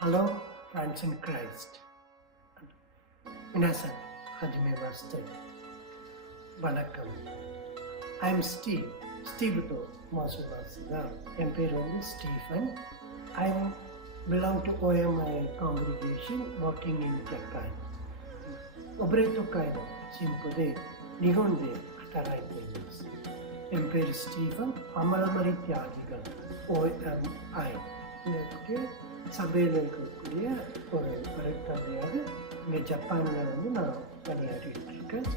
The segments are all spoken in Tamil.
Hello, friends in Christ. 皆さん、はじめまして。வணக்கம். I'm Steve. Steve to申しますが、エンペロン Stephen. I belong to OMI congregation working in Japan. オブレート会の進歩で日本で働いています。エンペルスティーファン、アマラマリティアギガ、OMI. சபையில் இருக்கக்கூடிய ஒரு படைப்பாளியாக இங்கே ஜப்பானில் வந்து நான் பணியாற்றிட்டு இருக்கேன்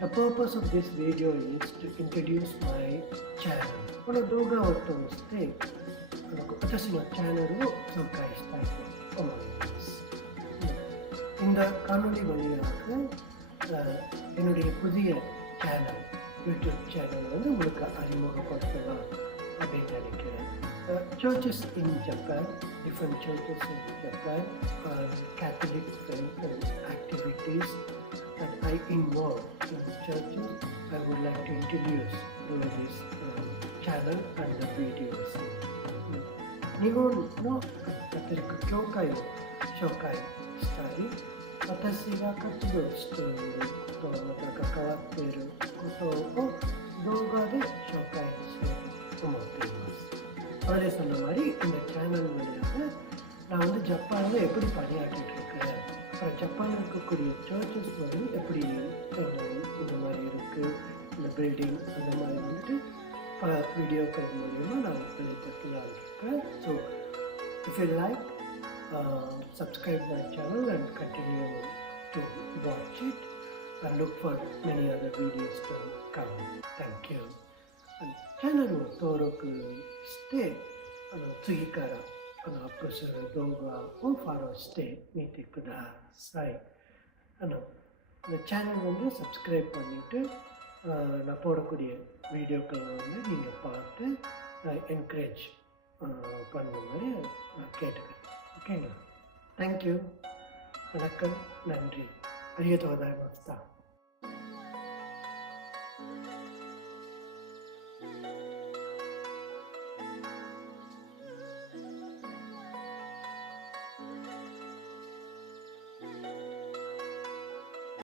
The purpose of this video is to introduce my channel. ಒಂದು ದೊಡ್ಡ ಹೊತ್ತು ಅನಿಸುತ್ತೆ ಅದಕ್ಕೋಸ್ಕರ ಚಾನಲ್ಗೂ ಸಂಕಾಯಿಸ್ತಾ ಇದ್ದೀನಿ இந்த காணொலி வழியாக என்னுடைய புதிய சேனல் யூடியூப் சேனல் வந்து உங்களுக்கு அறிமுகப்படுத்தலாம். Uh, churches in Japan, different churches in Japan, uh, are Catholic and activities that I involve in churches. I would like to introduce through this uh, um, channel and the videos. 日本のカトリック教会を紹介したり私が活動していることまた関わっていることを動画で紹介 முன்னாடியே சொன்ன மாதிரி இந்த சேனல் வழியாக நான் வந்து ஜப்பானில் எப்படி பணியாற்றிட்டு இருக்கேன்? அப்புறம் ஜப்பானில் இருக்கக்கூடிய சர்ச்சஸ் வந்து எப்படி இந்த மாதிரி இருக்குது இந்த பில்டிங் அந்த மாதிரி வந்துட்டு பல வீடியோக்கள் மூலியமாக நான் வெளிப்படுத்தலாம் இருக்கேன் so if you like subscribe my channel and continue to watch it and look for many other videos to come. Thank you. チャンネルを登録してあの次からあのアップする動画をフォローしてみてください。あのஇந்த channel வந்து சப்ஸ்கிரைப் பண்ணிவிட்டு நான் போடக்கூடிய வீடியோக்களை வந்து நீங்கள் பார்த்து என்கரேஜ் பண்ண மாதிரி நான் கேட்டுக்கிறேன் ஓகேங்களா தேங்க்யூ வணக்கம் நன்றி அரியதோ கோதாய்